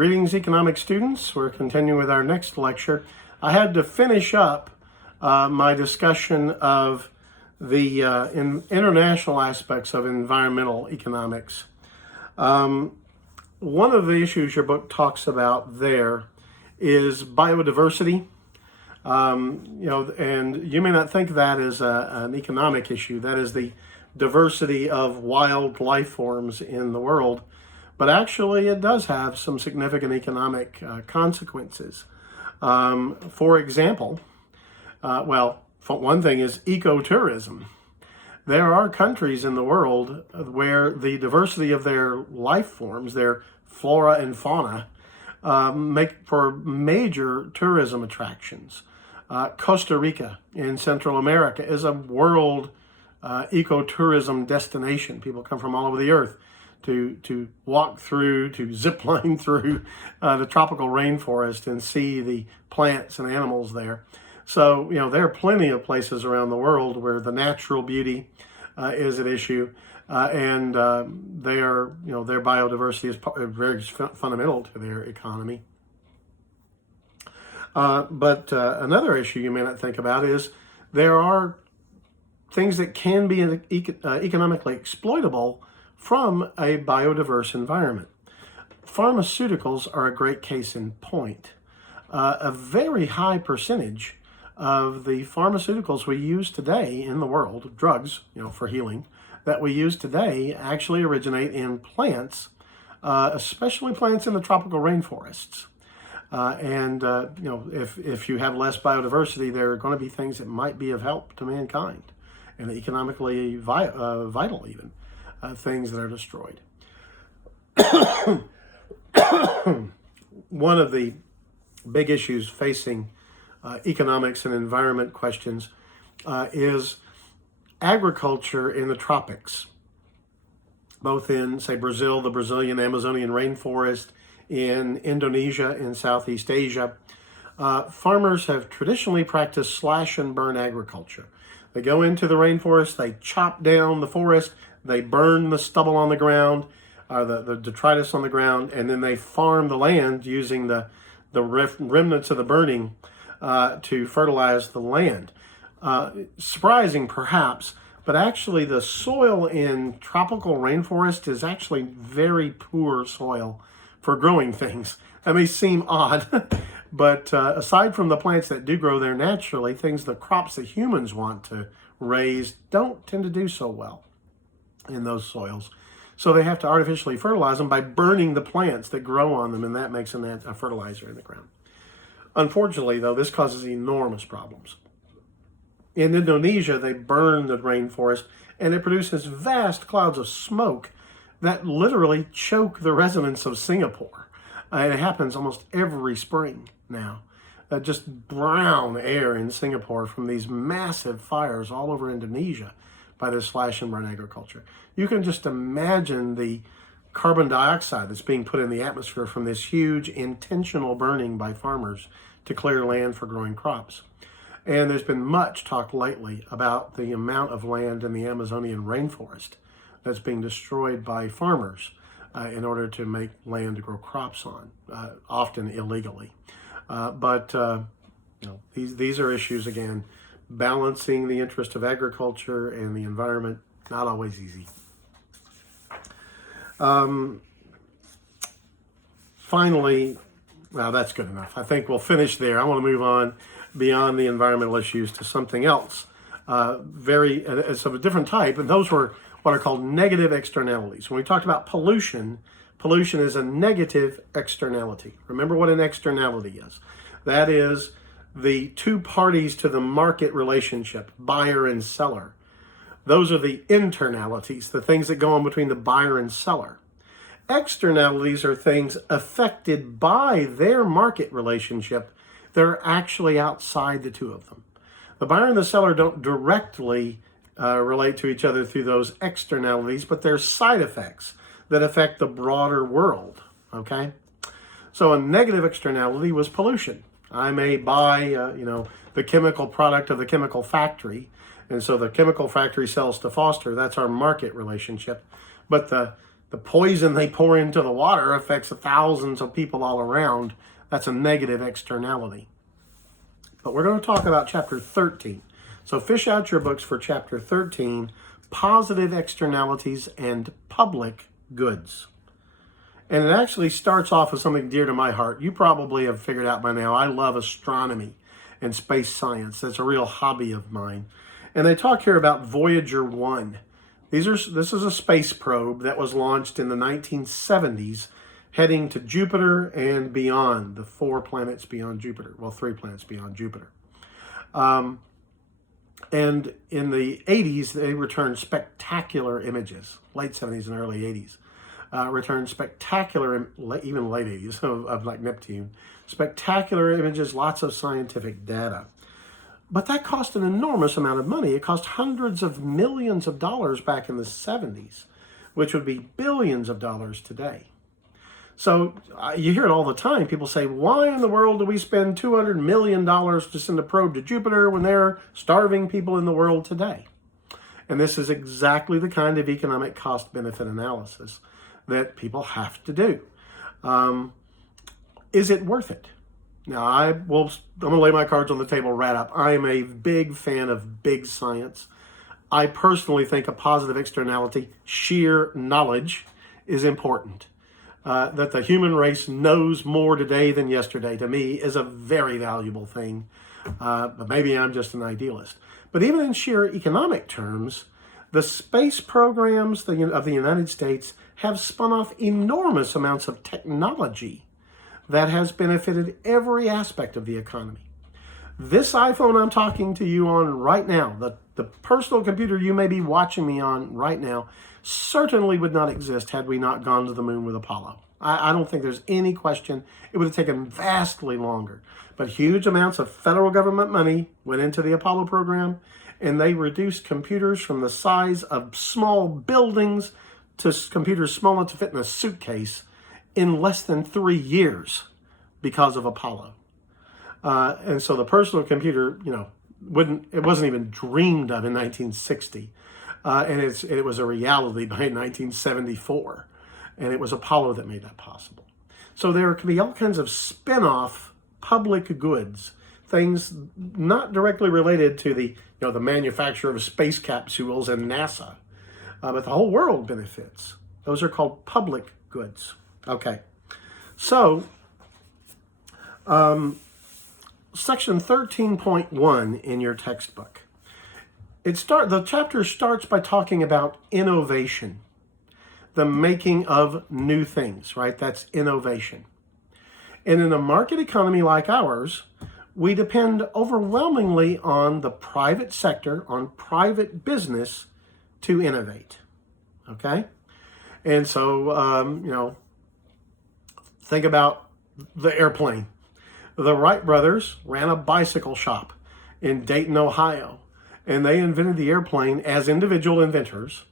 Greetings, economic students. We're continuing with our next lecture. I had to finish up my discussion of the international aspects of environmental economics. One of the issues your book talks about there is biodiversity. And you may not think that is an economic issue. That is the diversity of wild life forms in the world. But actually, it does have some significant economic consequences. For example, one thing is ecotourism. There are countries in the world where the diversity of their life forms, their flora and fauna, make for major tourism attractions. Costa Rica in Central America is a world ecotourism destination. People come from all over the earth to walk through, to zip line through the tropical rainforest and see the plants and animals there. So, there are plenty of places around the world where the natural beauty is an issue, and their biodiversity is very fundamental to their economy. But another issue you may not think about is there are things that can be economically exploitable from a biodiverse environment. Pharmaceuticals are a great case in point. A very high percentage of the pharmaceuticals we use today in the world, drugs, for healing, that we use today actually originate in plants, especially plants in the tropical rainforests. If you have less biodiversity, there are going to be things that might be of help to mankind and economically vital even. Things that are destroyed. One of the big issues facing economics and environment questions is agriculture in the tropics, both in, say, Brazil, the Brazilian Amazonian rainforest, in Indonesia, in Southeast Asia. Farmers have traditionally practiced slash and burn agriculture. They go into the rainforest, they chop down the forest, they burn the stubble on the ground, the detritus on the ground, and then they farm the land using the remnants of the burning to fertilize the land. Surprising perhaps, but actually the soil in tropical rainforest is actually very poor soil for growing things. That may seem odd, but aside from the plants that do grow there naturally, the crops that humans want to raise don't tend to do so well in those soils. So they have to artificially fertilize them by burning the plants that grow on them, and that makes them a fertilizer in the ground. Unfortunately, though, this causes enormous problems. In Indonesia, they burn the rainforest, and it produces vast clouds of smoke that literally choke the residents of Singapore. And it happens almost every spring now. Just brown air in Singapore from these massive fires all over Indonesia by this slash and burn agriculture. You can just imagine the carbon dioxide that's being put in the atmosphere from this huge intentional burning by farmers to clear land for growing crops. And there's been much talk lately about the amount of land in the Amazonian rainforest that's being destroyed by farmers in order to make land to grow crops on, often illegally. But these are issues, again, balancing the interest of agriculture and the environment, not always easy. Finally, well, that's good enough. I think we'll finish there. I want to move on beyond the environmental issues to something else, it's of a different type, and those were what are called negative externalities. When we talked about pollution is a negative externality. Remember what an externality is. That is the two parties to the market relationship, buyer and seller. Those are the internalities, the things that go on between the buyer and seller. Externalities are things affected by their market relationship that are actually outside the two of them. The buyer and the seller don't directly relate to each other through those externalities, but they're side effects that affect the broader world, okay? So a negative externality was pollution. I may buy, the chemical product of the chemical factory, and so the chemical factory sells to Foster. That's our market relationship. But the the poison they pour into the water affects thousands of people all around. That's a negative externality. But we're going to talk about chapter 13. So fish out your books for chapter 13, positive externalities and public goods. And it actually starts off with something dear to my heart. You probably have figured out by now, I love astronomy and space science. That's a real hobby of mine. And they talk here about Voyager 1. This is a space probe that was launched in the 1970s, heading to Jupiter and beyond, the 4 planets beyond Jupiter. Well, 3 planets beyond Jupiter. And in the 80s, they returned spectacular images, late 70s and early 80s. Returned spectacular, even late 80s, of like Neptune, spectacular images, lots of scientific data. But that cost an enormous amount of money. It cost hundreds of millions of dollars back in the 70s, which would be billions of dollars today. So you hear it all the time. People say, why in the world do we spend $200 million to send a probe to Jupiter when they're starving people in the world today? And this is exactly the kind of economic cost-benefit analysis that people have to do. Is it worth it? Now, I'm going to lay my cards on the table right up. I am a big fan of big science. I personally think a positive externality, sheer knowledge, is important. That the human race knows more today than yesterday, to me, is a very valuable thing. But maybe I'm just an idealist. But even in sheer economic terms, the space programs of the United States have spun off enormous amounts of technology that has benefited every aspect of the economy. This iPhone I'm talking to you on right now, the personal computer you may be watching me on right now, certainly would not exist had we not gone to the moon with Apollo. I don't think there's any question. It would have taken vastly longer. But huge amounts of federal government money went into the Apollo program, and they reduced computers from the size of small buildings to computers small enough to fit in a suitcase in less than 3 years because of Apollo. And so the personal computer, it wasn't even dreamed of in 1960. And it was a reality by 1974. And it was Apollo that made that possible. So there can be all kinds of spin-off public goods, things not directly related to the manufacture of space capsules and NASA, but the whole world benefits. Those are called public goods. Okay, so section 13.1 in your textbook. The chapter starts by talking about innovation, the making of new things, right? That's innovation. And in a market economy like ours, we depend overwhelmingly on the private sector, on private business to innovate, okay? And so, think about the airplane. The Wright brothers ran a bicycle shop in Dayton, Ohio, and they invented the airplane as individual inventors,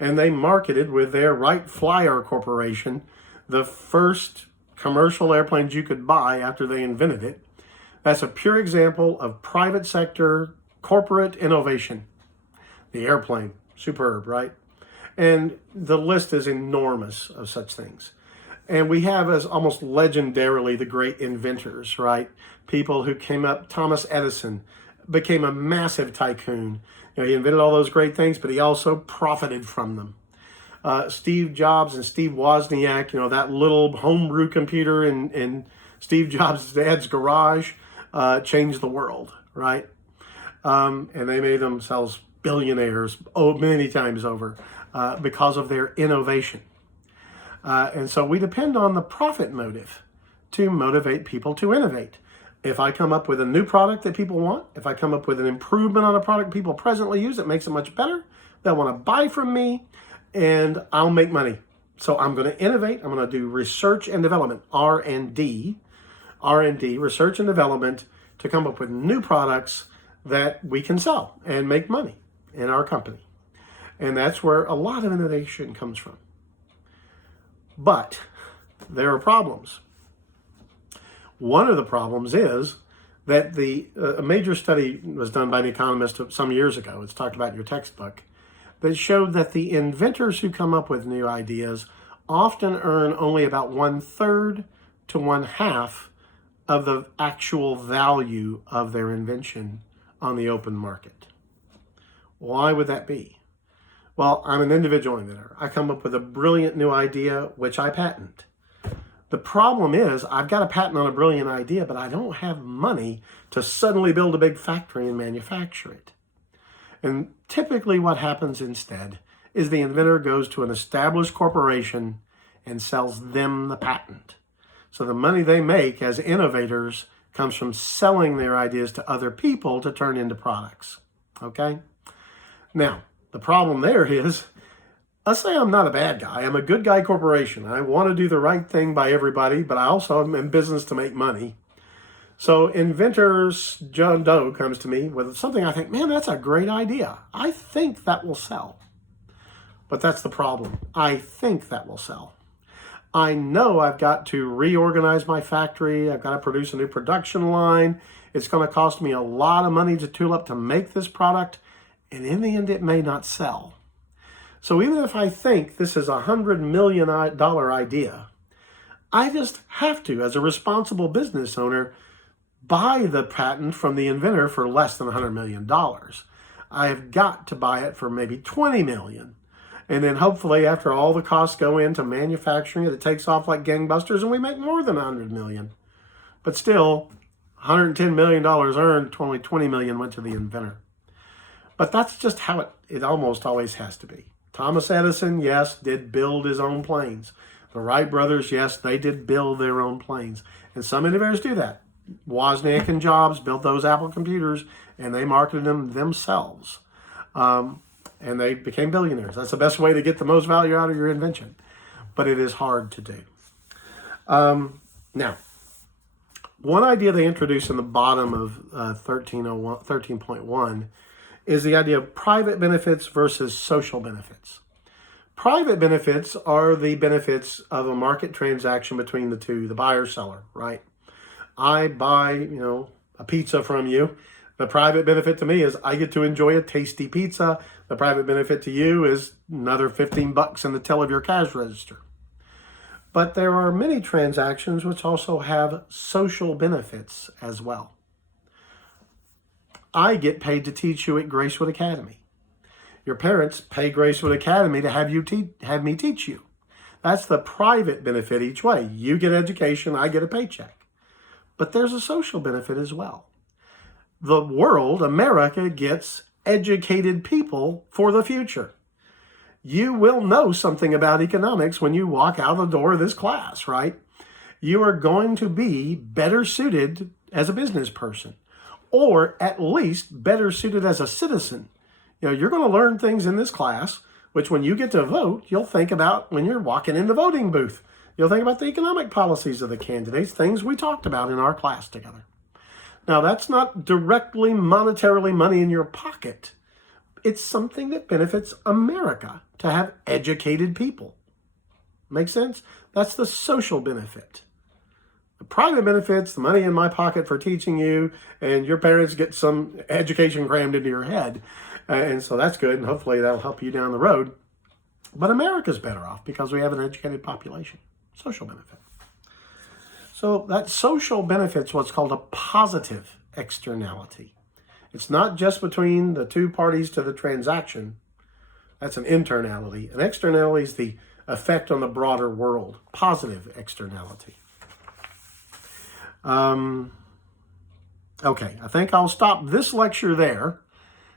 and they marketed with their Wright Flyer Corporation the first commercial airplanes you could buy after they invented it. That's a pure example of private sector corporate innovation. The airplane, superb, right? And the list is enormous of such things. And we have as almost legendarily the great inventors, right? People who came up. Thomas Edison became a massive tycoon. He invented all those great things, but he also profited from them. Steve Jobs and Steve Wozniak, that little homebrew computer in Steve Jobs' dad's garage changed the world, right? And they made themselves billionaires many times over because of their innovation. And so we depend on the profit motive to motivate people to innovate. If I come up with a new product that people want, if I come up with an improvement on a product people presently use that makes it much better, they'll want to buy from me and I'll make money. So I'm going to innovate. I'm going to do research and development, R&D, research and development, to come up with new products that we can sell and make money in our company. And that's where a lot of innovation comes from. But there are problems. One of the problems is that a major study was done by an economist some years ago, it's talked about in your textbook, that showed that the inventors who come up with new ideas often earn only about 1/3 to 1/2 of the actual value of their invention on the open market. Why would that be? Well, I'm an individual inventor. I come up with a brilliant new idea, which I patent. The problem is I've got a patent on a brilliant idea, but I don't have money to suddenly build a big factory and manufacture it. And typically what happens instead is the inventor goes to an established corporation and sells them the patent. So the money they make as innovators comes from selling their ideas to other people to turn into products. Okay? Now, the problem there is, let's say I'm not a bad guy. I'm a good guy corporation. I want to do the right thing by everybody, but I also am in business to make money. So Inventors, John Doe comes to me with something I think, man, that's a great idea. I think that will sell. But that's the problem. I think that will sell. I know I've got to reorganize my factory. I've got to produce a new production line. It's going to cost me a lot of money to tool up to make this product. And in the end, it may not sell. So even if I think this is a $100 million idea, I just have to, as a responsible business owner, buy the patent from the inventor for less than $100 million. I have got to buy it for maybe $20 million. And then hopefully after all the costs go into manufacturing it takes off like gangbusters and we make more than $100 million. But still, $110 million earned, only $20 million went to the inventor. But that's just how it almost always has to be. Thomas Edison, yes, did build his own planes. The Wright brothers, yes, they did build their own planes. And some innovators do that. Wozniak and Jobs built those Apple computers and they marketed them themselves. And they became billionaires. That's the best way to get the most value out of your invention. But it is hard to do. Now, one idea they introduced in the bottom of 13.1 is the idea of private benefits versus social benefits. Private benefits are the benefits of a market transaction between the two, the buyer-seller, right? I buy, a pizza from you. The private benefit to me is I get to enjoy a tasty pizza. The private benefit to you is another $15 in the till of your cash register. But there are many transactions which also have social benefits as well. I get paid to teach you at Gracewood Academy. Your parents pay Gracewood Academy to have me teach you. That's the private benefit each way. You get education, I get a paycheck. But there's a social benefit as well. The world, America, gets educated people for the future. You will know something about economics when you walk out the door of this class, right? You are going to be better suited as a business person, or at least better suited as a citizen. You're going to learn things in this class, which when you get to vote, you'll think about when you're walking in the voting booth. You'll think about the economic policies of the candidates, things we talked about in our class together. Now, that's not directly monetarily money in your pocket. It's something that benefits America to have educated people. Make sense? That's the social benefit. The private benefits, the money in my pocket for teaching you, and your parents get some education crammed into your head. And so that's good, and hopefully that'll help you down the road. But America's better off because we have an educated population. Social benefit. So that social benefit's what's called a positive externality. It's not just between the two parties to the transaction. That's an internality. An externality is the effect on the broader world. Positive externality. Okay, I think I'll stop this lecture there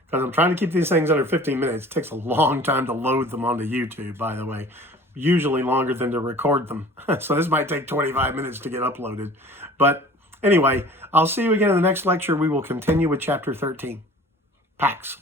because I'm trying to keep these things under 15 minutes. It takes a long time to load them onto YouTube, by the way. Usually longer than to record them. So this might take 25 minutes to get uploaded. But anyway, I'll see you again in the next lecture. We will continue with chapter 13. Pax.